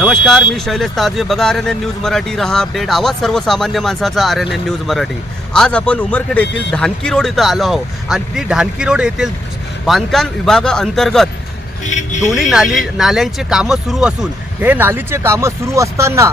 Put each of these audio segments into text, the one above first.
नमस्कार मी शैलेश ताजे. बघा R N N news Marathi. रहा अपडेट. आवाज सर्वसामान्य माणसाचा R N N news Marathi. आज आपण उमरखेड येथील धानकी रोड इथं आलो आहोत. आणि ती धानकी रोड येथील बांधकाम विभागाअंतर्गत दोन्ही नाली नाल्यांचे कामं सुरू असून हे नालीचे कामं सुरू असताना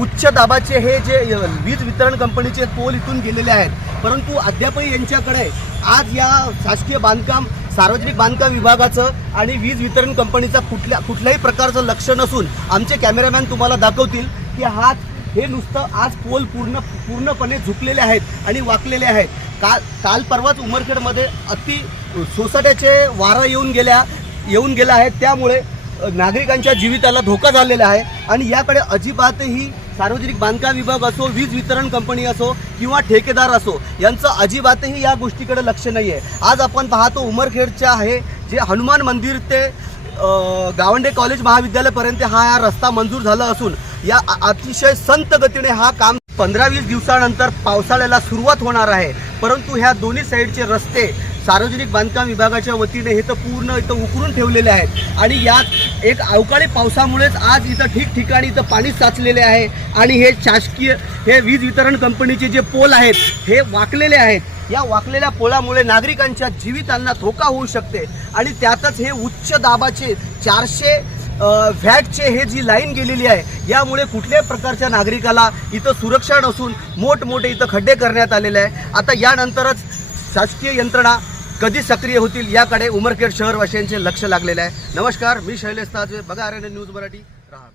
उच्च दाबाचे हे जे वीज वितरण कंपनीचे पोल इथून गेलेले आहेत. परंतु अद्यापही यांच्याकडे आज या शासकीय बांधकाम सार्वजनिक बांधकाम विभागाचं आणि वीज वितरण कंपनीचा कुठल्या कुठल्याही प्रकारचं लक्ष नसून आमचे कॅमेरामॅन तुम्हाला दाखवतील की हात हे नुसतं आज पोल पूर्ण पूर्णपणे झुकलेले आहेत आणि वाकलेले आहेत. काल काल परवाच उमरखेडमध्ये अति सोसाट्याचे वारा येऊन गेल्या येऊन गेल्या आहेत त्यामुळे नागरिकांच्या जीविताला धोका झालेला आहे आणि याकडे अजिबातही सार्वजनिक बांधकाम विभाग असो वीज वितरण कंपनी असो किंवा ठेकेदार असो यांचं अजिबातही या गोष्टीकडे लक्ष नाही आहे आज आपण पाहतो उमरखेडच्या आहे जे हनुमान मंदिर ते गावंडे कॉलेज महाविद्यालयापर्यंत हा हा रस्ता मंजूर झाला असून या अतिशय संत गतीने हा काम पंधरा वीस दिवसानंतर पावसाळ्याला सुरुवात होणार आहे. परंतु ह्या दोन्ही साईडचे रस्ते सार्वजनिक बांधकाम विभागाच्या वतीने हे तर पूर्ण इथं उकरून ठेवलेले आहेत. आणि यात एक अवकाळी पावसामुळेच आज इथं ठिकठिकाणी इथं पाणी साचलेले आहे. आणि हे शासकीय हे वीज वितरण कंपनीचे जे पोल आहेत हे वाकलेले आहेत. या वाकलेल्या पोलामुळे नागरिकांच्या जीवितांना धोका होऊ शकते. आणि त्यातच हे उच्च दाबाचे चारशे व्हॅटचे हे जी लाईन गेलेली आहे यामुळे कुठल्याही प्रकारच्या नागरिकाला इथं सुरक्षा नसून मोठमोठे इथं खड्डे करण्यात आलेले आहे. आता यानंतरच शासकीय यंत्रणा कधी सक्रिय होतील याकडे उमरखेड शहरवासियांचे लक्ष लागलेलं आहे. नमस्कार मी शैलेश ताजवे बघा आर न्यूज मराठी राहा